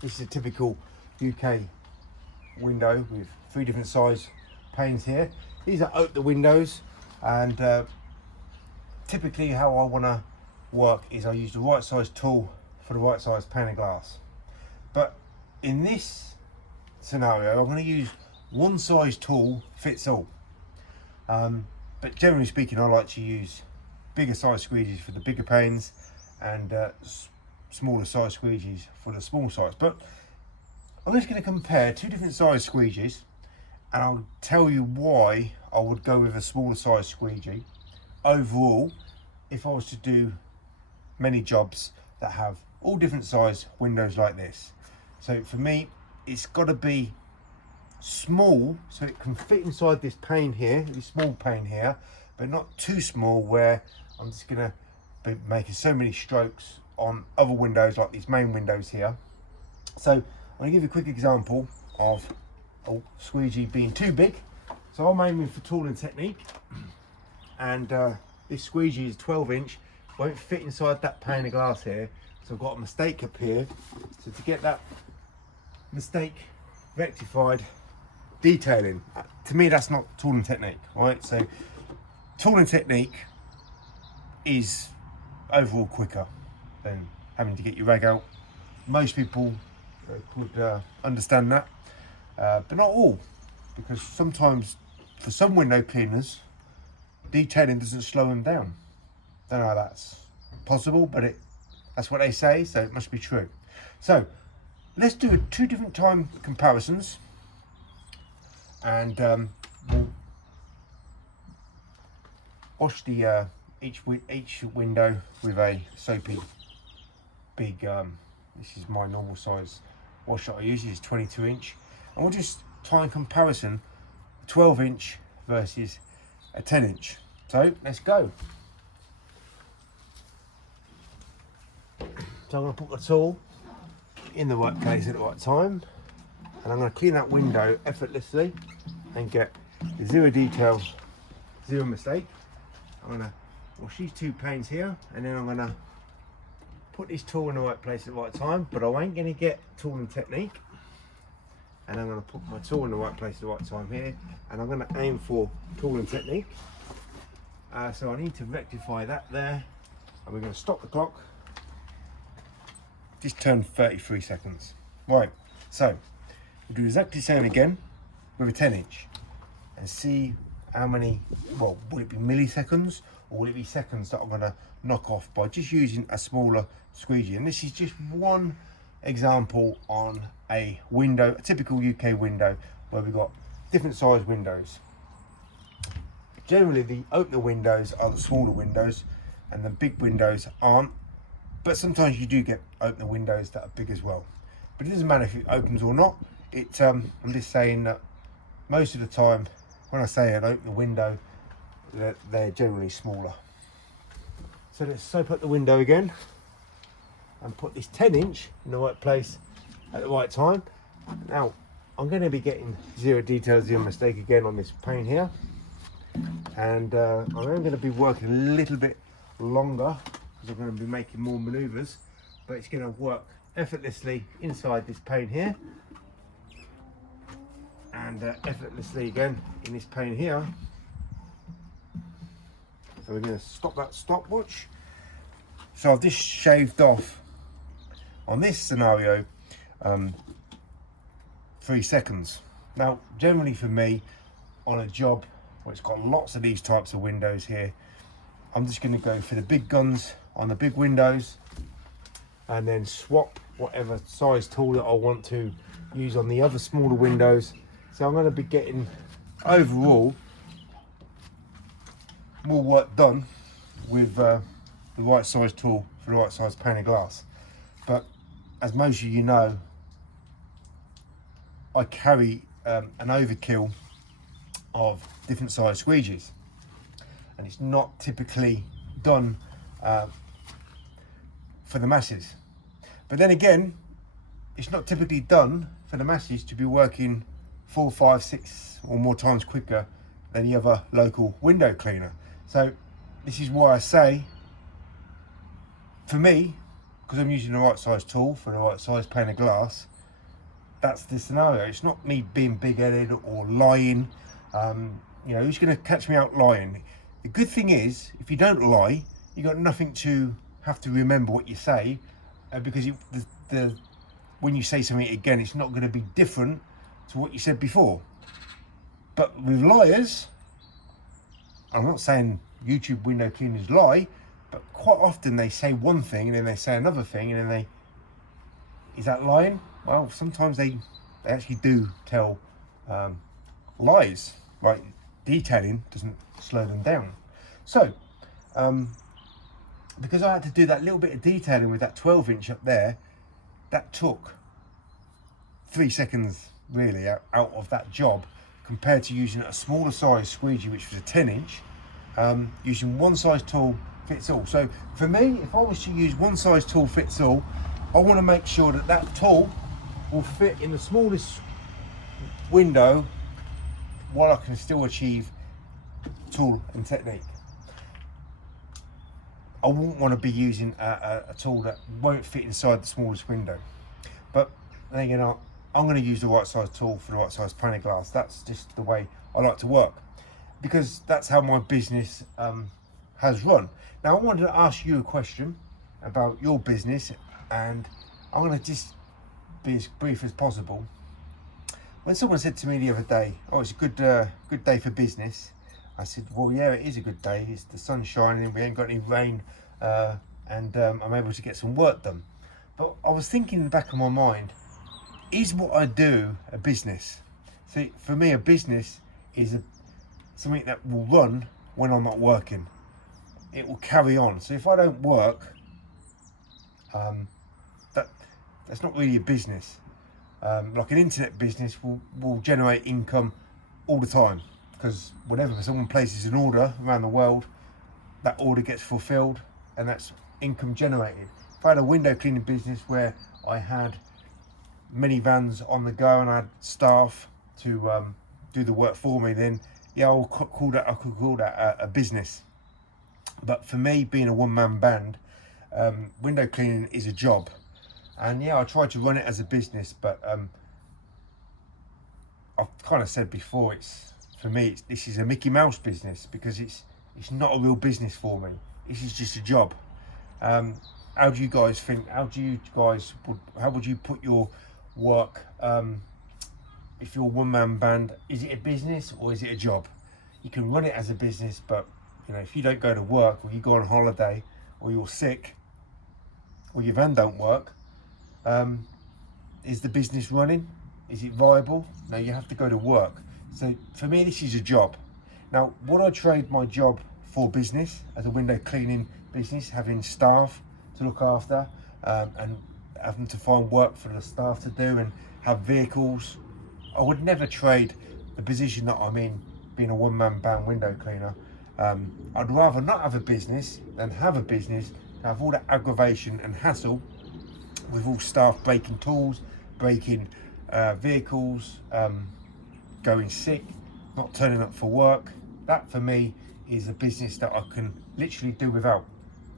This is a typical UK window with 3 different size panes here. These are open the windows, and typically how I want to work is I use the right size tool for the right size pane of glass. But in this scenario, I'm going to use one size tool fits all. But generally speaking, I like to use bigger size squeegees for the bigger panes and smaller size squeegees for the small size. But I'm just going to compare 2 different size squeegees, and I'll tell you why I would go with a smaller size squeegee overall if I was to do many jobs that have all different size windows like this. So for me, it's got to be small so it can fit inside this pane here, this small pane here, but not too small where I'm just going to be making so many strokes on other windows like these main windows here. So I'm going to give you a quick example of a squeegee being too big. So I'm aiming for tool and technique, and this squeegee is 12 inch, won't fit inside that pane of glass here, so I've got a mistake up here. So to get that mistake rectified, detailing, to me that's not tool and technique, right? So tool and technique is overall quicker than having to get your rag out. Most people would understand that, but not all, because sometimes for some window cleaners detailing doesn't slow them down. Don't know how that's possible, but that's what they say, so it must be true. So let's do 2 different time comparisons, and we'll wash the each window with a soapy big, this is my normal size wash that I use, is 22 inch, and we'll just try and comparison 12 inch versus a 10 inch. So let's go. So I'm going to put the tool in the right place at the right time, and I'm going to clean that window effortlessly and get 0 detail, 0 mistake. I'm going to wash these 2 panes here, and then I'm going to put this tool in the right place at the right time, but I ain't going to get tool and technique. And I'm going to put my tool in the right place at the right time here, and I'm going to aim for tool and technique. So I need to rectify that there, and we're going to stop the clock. Just turned 33 seconds. Right, so we'll do exactly the same again with a 10 inch and see how many, well, will it be milliseconds or will it be seconds that I'm going to knock off by just using a smaller squeegee. And this is just one example on a window, a typical UK window, where we've got different size windows. Generally the opener windows are the smaller windows and the big windows aren't, but sometimes you do get opener windows that are big as well. But it doesn't matter if it opens or not. I'm just saying that most of the time when I say an opener window, they're generally smaller. So let's soap up the window again and put this 10 inch in the right place at the right time. Now I'm going to be getting 0 detail, 0 mistake again on this pane here, and I'm going to be working a little bit longer because I'm going to be making more maneuvers, but it's going to work effortlessly inside this pane here, and effortlessly again in this pane here. So we're going to stop that stopwatch. So I've just shaved off on this scenario 3 seconds. Now generally for me on a job where it's got lots of these types of windows here, I'm just going to go for the big guns on the big windows and then swap whatever size tool that I want to use on the other smaller windows. So I'm going to be getting overall more work done with the right size tool for the right size pane of glass. But as most of you know, I carry an overkill of different size squeegees, and it's not typically done for the masses. But then again, it's not typically done for the masses to be working 4, 5, 6 or more times quicker than the other local window cleaner. So this is why I say, for me, because I'm using the right size tool for the right size pane of glass, that's the scenario. It's not me being big-headed or lying. You know, who's going to catch me out lying? The good thing is, if you don't lie, you got nothing to have to remember what you say, because when you say something again, it's not going to be different to what you said before. But with liars, I'm not saying YouTube window cleaners lie, but quite often they say one thing and then they say another thing, and then is that lying? Well, sometimes they actually do tell lies. Right, detailing doesn't slow them down. So, because I had to do that little bit of detailing with that 12-inch up there, that took 3 seconds really out of that job, compared to using a smaller size squeegee, which was a 10-inch. Using one size tool fits all. So for me, if I was to use one size tool fits all, I want to make sure that that tool will fit in the smallest window while I can still achieve tool and technique. I wouldn't want to be using a tool that won't fit inside the smallest window. But then again, I'm going to use the right size tool for the right size pane of glass. That's just the way I like to work, because that's how my business has run. Now, I wanted to ask you a question about your business, and I'm going to just be as brief as possible. When someone said to me the other day, "Oh, it's a good day for business," I said, "Well, yeah, it is a good day. It's the sun's shining, we ain't got any rain, and I'm able to get some work done." But I was thinking in the back of my mind, is what I do a business? See, for me, a business is something that will run when I'm not working. It will carry on. So if I don't work, that's not really a business. Like an internet business will generate income all the time, because whenever someone places an order around the world, that order gets fulfilled, and that's income generated. If I had a window cleaning business where I had minivans on the go and I had staff to do the work for me, then yeah, I could call that a business. But for me, being a one-man band, window cleaning is a job, and yeah, I try to run it as a business. But I've kind of said before, for me, this is a Mickey Mouse business, because it's not a real business for me. This is just a job. How do you guys think? How would you put your work? If you're a one-man band, is it a business or is it a job? You can run it as a business, but you know, if you don't go to work, or you go on holiday, or you're sick, or your van don't work, is the business running? Is it viable? No, you have to go to work. So for me, this is a job. Now, would I trade my job for business as a window cleaning business, having staff to look after, and having to find work for the staff to do, and have vehicles? I would never trade the position that I'm in, being a one-man band window cleaner. I'd rather not have a business than have a business, have all that aggravation and hassle with all staff breaking tools, breaking vehicles, going sick, not turning up for work. That for me is a business that I can literally do without.